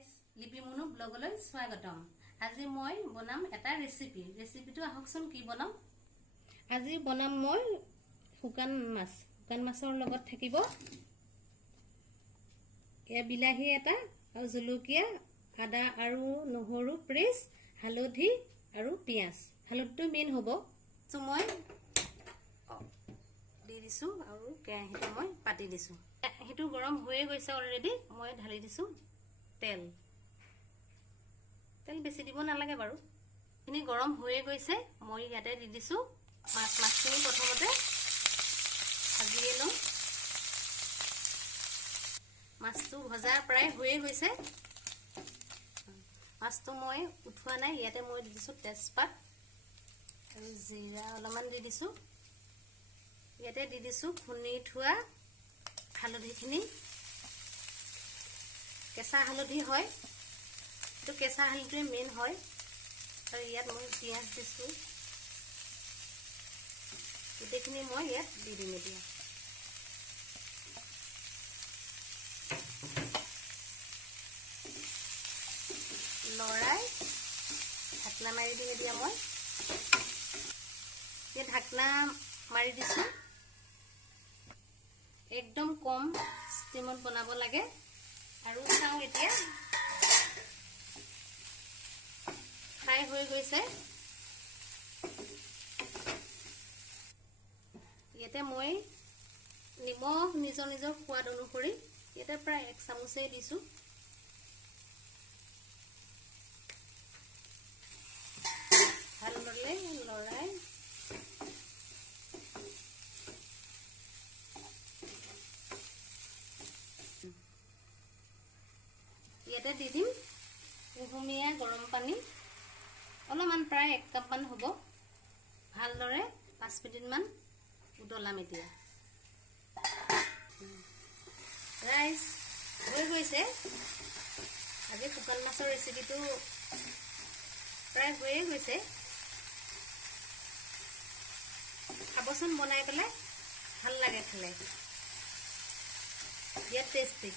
Guys লিপি মুনু ব্লগলৈ স্বাগতম। আজি মই বনাম এটা ৰেচিপিটো আহকচোন কি বনাম। আজি বনাম মই শুকান মাছৰ লগত থাকিব এ বিলাহী এটা আৰু জলকীয়া আদা আৰু নহৰু পেষ্ট হালধি আৰু পিয়াজ। হালধিটো মেইন হ'ব। তো মই দি দিছো আৰু কেৰাহীটো মই পাতি দিছো। সেইটো গৰম হৈয়ে গৈছে অলৰেডি। মই ঢালি দিছো তেল বেছি দিব নালাগে বাৰু। এনে গৰম হৈয়ে গৈছে। মই ইয়াতে দি দিছো মাছখিনি প্ৰথমতে ভাজিয়ে লওঁ। মাছটো ভজা প্ৰায় হৈয়ে গৈছে। মাছটো মই উঠোৱা নাই। ইয়াতে মই দি দিছো তেজপাত আৰু জিৰা অলপমান দি দিছো। ইয়াতে দি দিছো খুন্দি থোৱা হালধিখিনি। কেঁচা হালধি হয়, তো কেঁচা হালধিটোৱে মেইন হয়। আৰু ইয়াত মই পিঁয়াজ দিছো। গোটেইখিনি মই ইয়াত দি দিম এতিয়া। লৰাই ঢাকনা মাৰি দিম এতিয়া মই। এতিয়া ঢাকনা মাৰি দিছো। একদম কম ষ্টিমত বনাব লাগে। আৰু চাওঁ এতিয়া ফ্ৰাই হৈ গৈছে। ইয়াতে মই নিমখ নিজৰ সোৱাদ অনুসৰি ইয়াতে প্ৰায় 1 চামুচেই দিছো। ভালদৰে লৰাই ইয়াতে দি দিম কুহুমীয়া গৰম পানী অলপমান, প্ৰায় 1 কাপমান হ'ব। ভালদৰে 5 মিনিটমান উতলাম এতিয়া। ৰাইচ হৈ গৈছে। আজি শুকান মাছৰ ৰেচিপিটো প্ৰায় হৈয়ে গৈছে। খাবচোন বনাই পেলাই, ভাল লাগে খালে, বিৰাট টেষ্টি।